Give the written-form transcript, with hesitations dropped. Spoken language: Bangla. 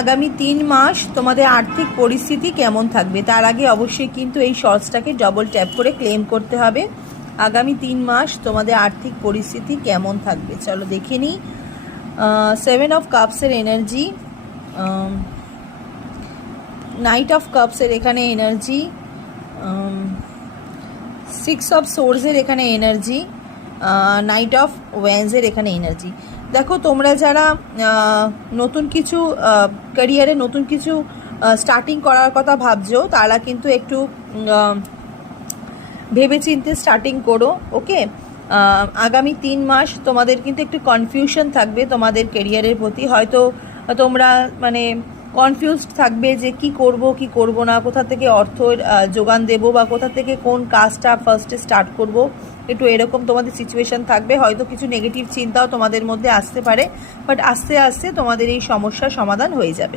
আগামী 3 মাস তোমাদের আর্থিক পরিস্থিতি কেমন থাকবে। তার আগে অবশ্যই কিন্তু এই শর্টসটাকে ডবল ট্যাপ করে ক্লেম করতে হবে। আগামী 3 মাস তোমাদের আর্থিক পরিস্থিতি কেমন থাকবে চলো দেখে নিই। 7 অফ কাপসের এনার্জি, নাইট অফ কাপসের এখানে এনার্জি, 6 অফ সোর্সের এখানে এনার্জি, নাইট অফ ওয়ান্সের এখানে এনার্জি। দেখো তোমরা যারা নতুন কিছু ক্যারিয়ারে নতুন কিছু স্টার্টিং করার কথা ভাবছো তারা কিন্তু একটু ভেবেচিন্তে স্টার্টিং করো। ওকে, আগামী 3 মাস তোমাদের কিন্তু একটু কনফিউশন থাকবে তোমাদের ক্যারিয়ারের প্রতি। হয়তো তোমরা মানে কনফিউজড থাকবে যে কি করব কি করব না, কোথা থেকে অর্থ যোগান দেব বা কোথা থেকে কোন কাজটা ফার্স্টে স্টার্ট করব, একটু এরকম তোমাদের সিচুয়েশান থাকবে। হয়তো কিছু নেগেটিভ চিন্তাও তোমাদের মধ্যে আসতে পারে, বাট আস্তে আস্তে তোমাদের এই সমস্যার সমাধান হয়ে যাবে।